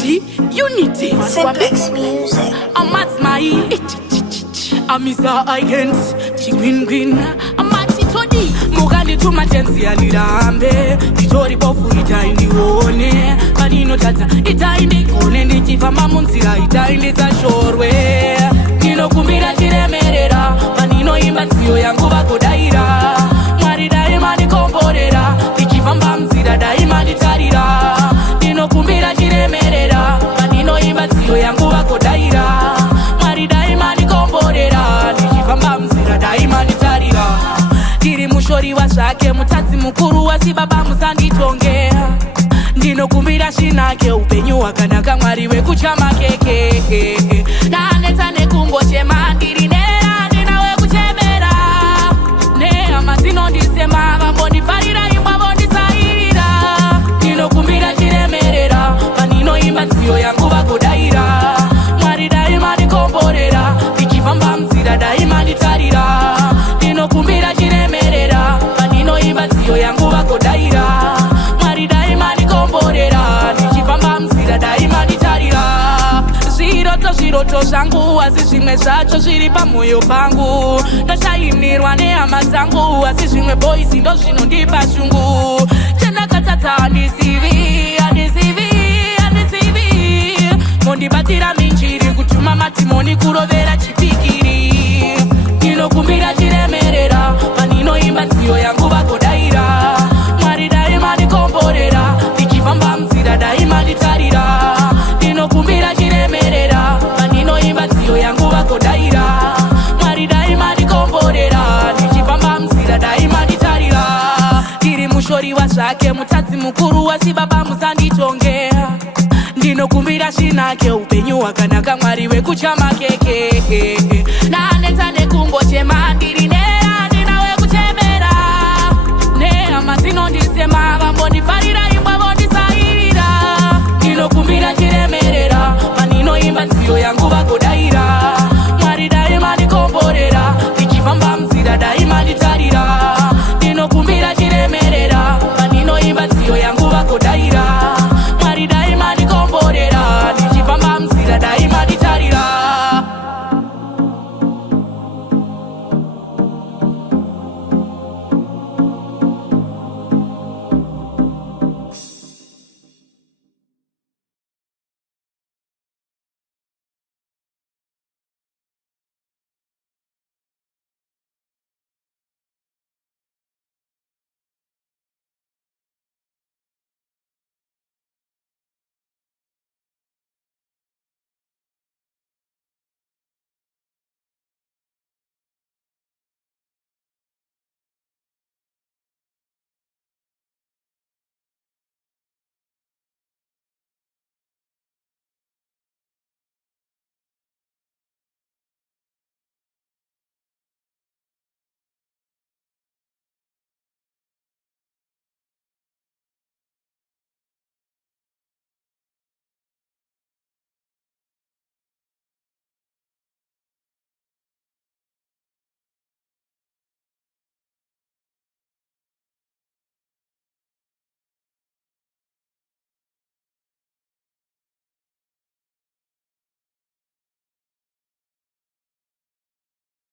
G-Unity Simplex Music. I'm at my I'm Mr. Icons Queen I'm at Tony Mugandi to my tensi alirambe Itori bofu itaindi one Kanino tata itaindi kone Nichifa mamunzira itaindi za shorwe Nino kumbira chiremerera Kanino imbatsio yangu bako daira Mwari daima nikomborera Nichifa mbamzira daima nitarira Nino kumbira chiremerera Kanino imbatsio yangu bako daira Mwari daima nikomborera Nichifa mbamzira daima nitarira Diri mushori wa shake mutatsi mukuru wasi baba musanditongea Ndino kumbira shinake upenyu wakanaka mwari wekuchama keke Nanetane kungochema ndiri nera ninawe kuchemera Nea mazino ndisema vamboni farira imba bondi sairira Ndino kumbira chiremerera Kanino imba tsiyo yangu vakodaira Mwari daima nikomborera Nichifamba mzira daima nitarira Ndino kumbira chiremerera Kanino imba tsiyo yangu vakodaira Mwari daima nikomborera Nichifamba mzira daima nitarira Zviroto zvangu asi zvimwe zvacho zviri pamoyo pangu Ndoshainirwa nehama dzangu asi zvimwe boys ndo zvinondipa shungu Chandakatadza handizivi Mondibatira minjiri kutuma matimoni kurovera chipikiri Ndinokumbira chiremerera paninoimba tsiyo yangu vakodaira Mwari daima nikomborera Ndichifamba mzira daima nitarira Ndinokumbira chiremerera paninoimba tsiyo yangu vakodaira Mwari daima nikomborera Ndichifamba mzira daima nitarira Ndiri mushori wa zvake mutatsi mukuru wasi baba musanditongea Ndinokumbira shinake upenyu wakanaka mwari wekuchama keke Nanetane kungochema ndiri nera ninawe kuchemera Nea mazino ndisema vamboni farira